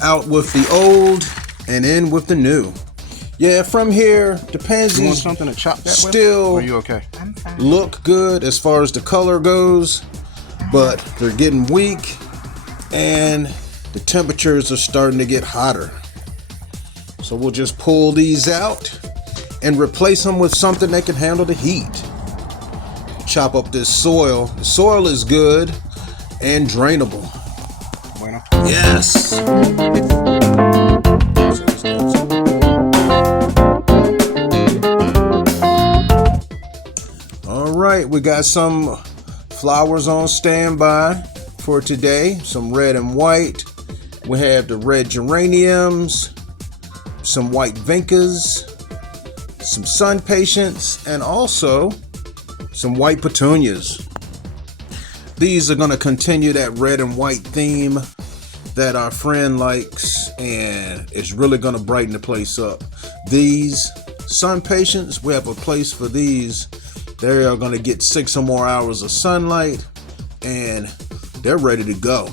Out with the old and in with the new. Yeah, from here, the pansies you want something to chop that still with? Or are you okay? look good as far as the color goes, but they're getting weak and the temperatures are starting to get hotter. So we'll just pull these out and replace them with something that can handle the heat. Chop up this soil. The soil is good and drainable. Bueno. Yes. All right, we got some flowers on standby for today. Some red and white. We have the red geraniums, some white vincas, some sun patience, and also some white petunias. These are going to continue that red and white theme that our friend likes, and it's really going to brighten the place up. These sun patience, we have a place for these. They are going to get 6 or more hours of sunlight, and they're ready to go.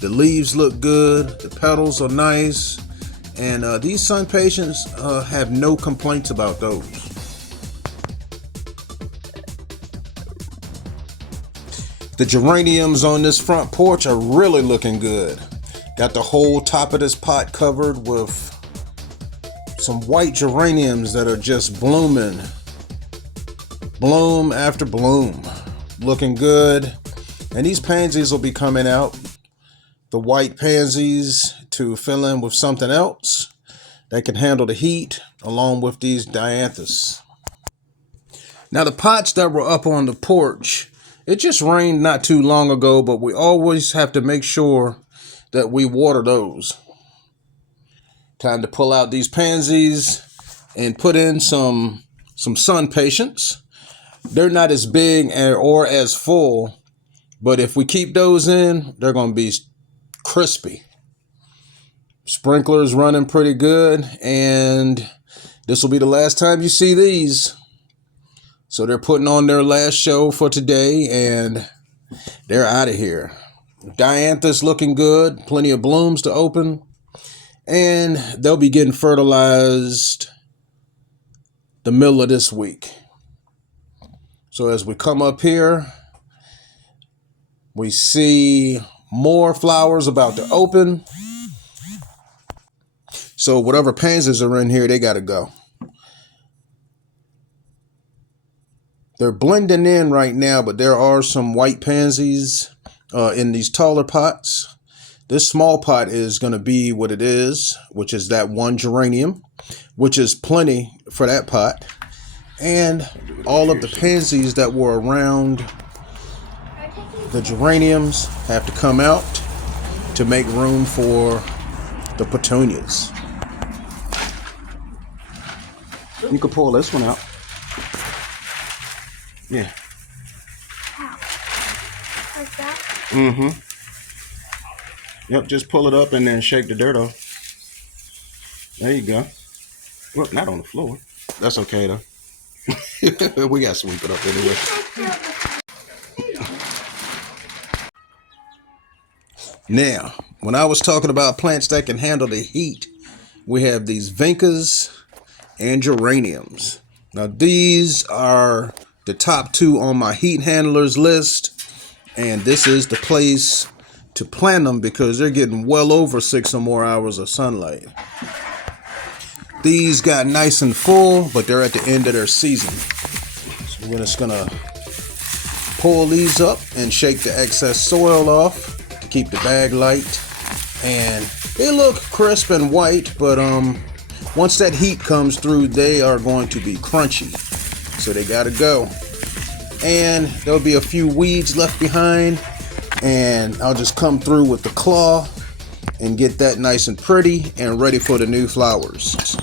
The leaves look good, the petals are nice, and these sun patience have no complaints about those. The geraniums on this front porch are really looking good. Got the whole top of this pot covered with some white geraniums that are just blooming. Bloom after bloom. Looking good. And these pansies will be coming out. The white pansies to fill in with something else that can handle the heat, along with these dianthus. Now the pots that were up on the porch, it just rained not too long ago, but we always have to make sure that we water those. Time to pull out these pansies and put in some sun patience. They're not as big or as full, but if we keep those in, they're going to be crispy. Sprinklers running pretty good, and this will be the last time you see these. So they're putting on their last show for today, and they're out of here. Dianthus looking good, plenty of blooms to open, and they'll be getting fertilized the middle of this week. So as we come up here, we see more flowers about to open. So whatever pansies are in here, they got to go. They're blending in right now, but there are some white pansies in these taller pots. This small pot is going to be what it is, which is that one geranium, which is plenty for that pot. And all of the pansies that were around the geraniums have to come out to make room for the petunias. You can pull this one out. Yeah. How? Like that? Mm-hmm. Yep, just pull it up and then shake the dirt off. There you go. Well, not on the floor. That's okay, though. We got to sweep it up anyway. Now, when I was talking about plants that can handle the heat, we have these vincas and geraniums. Now, these are the top 2 on my heat handlers list, and this is the place to plant them because they're getting well over 6 or more hours of sunlight. These got nice and full, but they're at the end of their season. So we're just gonna pull these up and shake the excess soil off to keep the bag light. And they look crisp and white, but once that heat comes through, they are going to be crunchy. So they gotta go. And there'll be a few weeds left behind, and I'll just come through with the claw and get that nice and pretty and ready for the new flowers.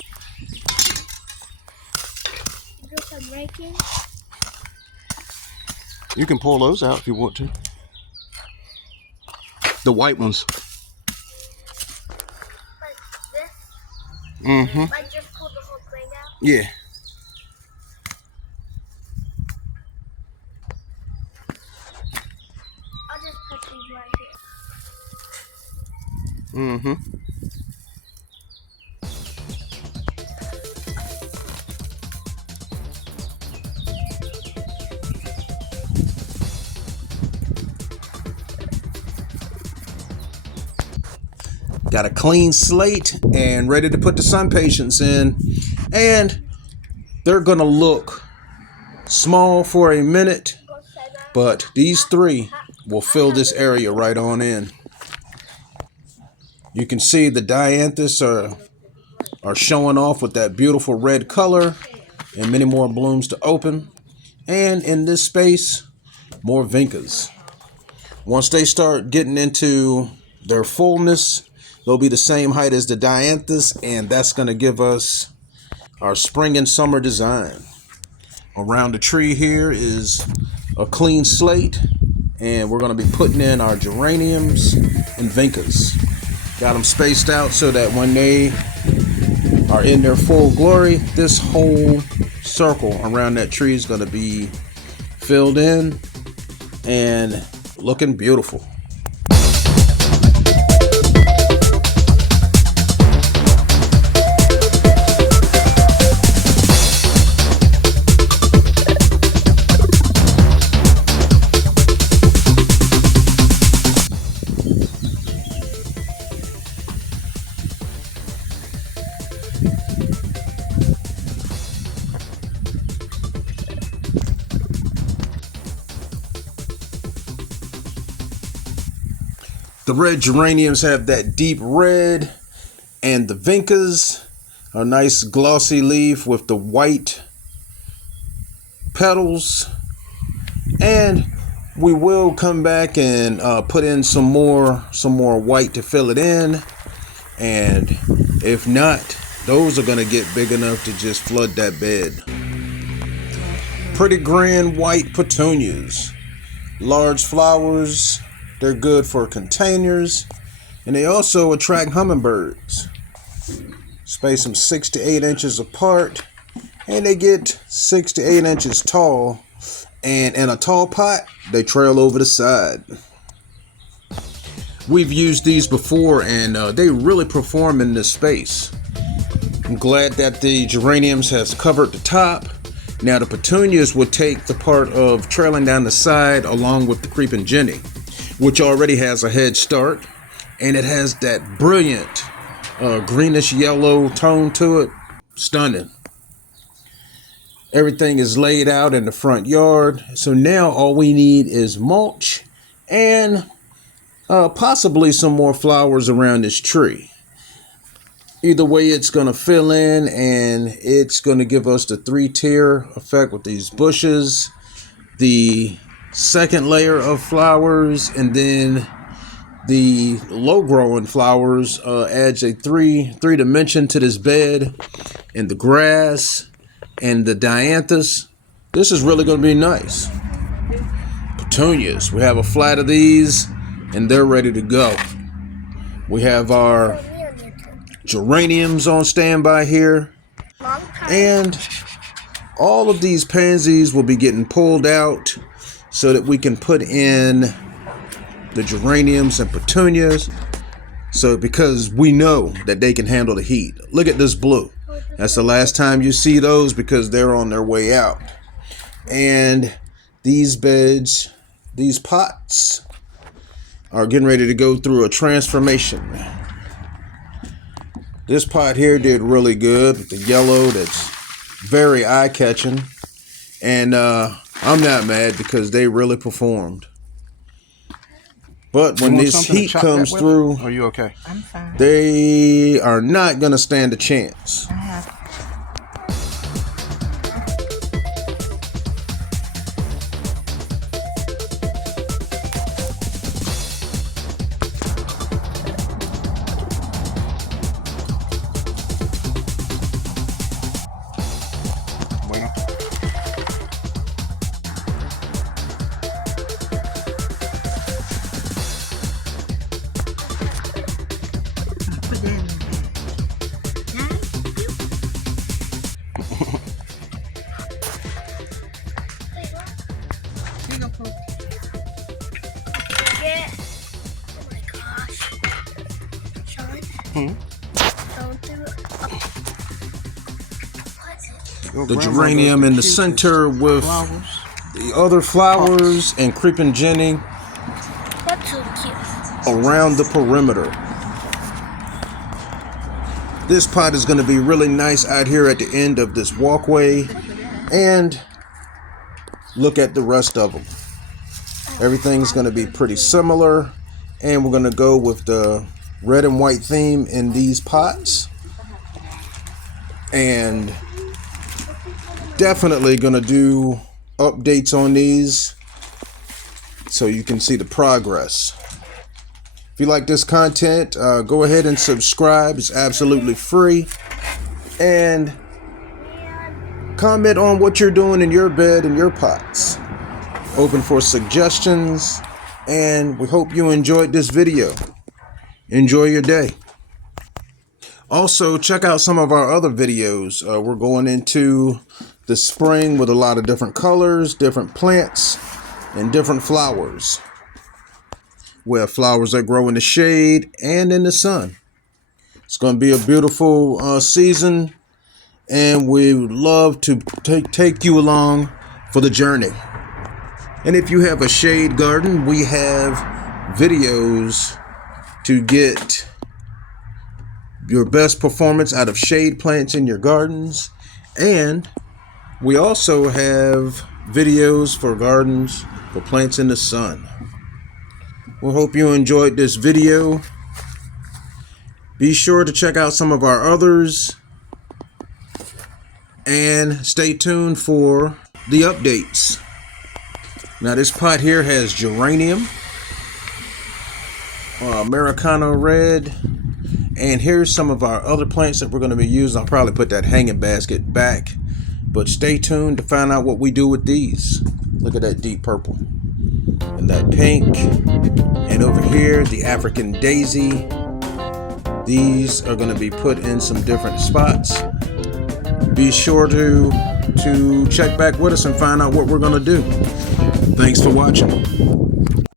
Do some raking. You can pull those out if you want to. The white ones. Like this? Mm-hmm. Like just pull the whole thing out? Yeah. I'll just put these right here. Mm-hmm. Got a clean slate and ready to put the sun patients in. And they're going to look small for a minute, but these three will fill this area right on in. You can see the dianthus are showing off with that beautiful red color and many more blooms to open. And in this space, more vincas. Once they start getting into their fullness, they'll be the same height as the dianthus, and that's going to give us our spring and summer design. Around the tree here is a clean slate, and we're going to be putting in our geraniums and vincas. Got them spaced out so that when they are in their full glory, this whole circle around that tree is going to be filled in and looking beautiful. The red geraniums have that deep red, and the vincas are a nice glossy leaf with the white petals. And we will come back and put in some more white to fill it in. And if not, those are going to get big enough to just flood that bed. Pretty grand white petunias. Large flowers. They're good for containers, and they also attract hummingbirds. Space them 6 to 8 inches apart, and they get 6 to 8 inches tall. And in a tall pot, they trail over the side. We've used these before, and they really perform in this space. I'm glad that the geraniums has covered the top. Now the petunias would take the part of trailing down the side along with the creeping Jenny, which already has a head start, and it has that brilliant greenish yellow tone to it. Stunning. Everything is laid out in the front yard, so now all we need is mulch and possibly some more flowers around this tree. Either way, it's going to fill in, and it's going to give us the 3-tier effect with these bushes, the second layer of flowers, and then the low growing flowers adds a three dimension to this bed, and the grass and the dianthus. This is really going to be nice. Petunias, we have a flat of these and they're ready to go. We have our geraniums on standby here, and all of these pansies will be getting pulled out so that we can put in the geraniums and petunias, so because we know that they can handle the heat. Look at this blue. That's the last time you see those because they're on their way out. And these beds, these pots are getting ready to go through a transformation. This pot here did really good with the yellow. That's very eye-catching. And I'm not mad because they really performed. But when this heat comes through, are you okay? I'm fine. they are not going to stand a chance. I have. Bueno. Put that in the bag. Here you go, Pooh. Yeah. Oh my gosh. Sean? Don't do it. What? The geranium in the center with the other flowers and creeping Jenny That's so cute. around the perimeter. This pot is going to be really nice out here at the end of this walkway. And look at the rest of them. Everything's going to be pretty similar. And we're going to go with the red and white theme in these pots. And definitely going to do updates on these so you can see the progress. If you like this content, go ahead and subscribe. It's absolutely free. And comment on what you're doing in your bed and your pots. Open for suggestions. And we hope you enjoyed this video. Enjoy your day. Also, check out some of our other videos. We're going into the spring with a lot of different colors, different plants, and different flowers. We have flowers that grow in the shade and in the sun. It's going to be a beautiful season, and we would love to take you along for the journey. And if you have a shade garden, we have videos to get your best performance out of shade plants in your gardens. And we also have videos for gardens for plants in the sun. We hope you enjoyed this video. Be sure to check out some of our others and stay tuned for the updates. Now this pot here has geranium, Americano red, and here's some of our other plants that we're going to be using. I'll probably put that hanging basket back, but stay tuned to find out what we do with these. Look at that deep purple and that pink, and over here the African daisy. These are going to be put in some different spots. Be sure to check back with us and find out what we're going to do. Thanks for watching.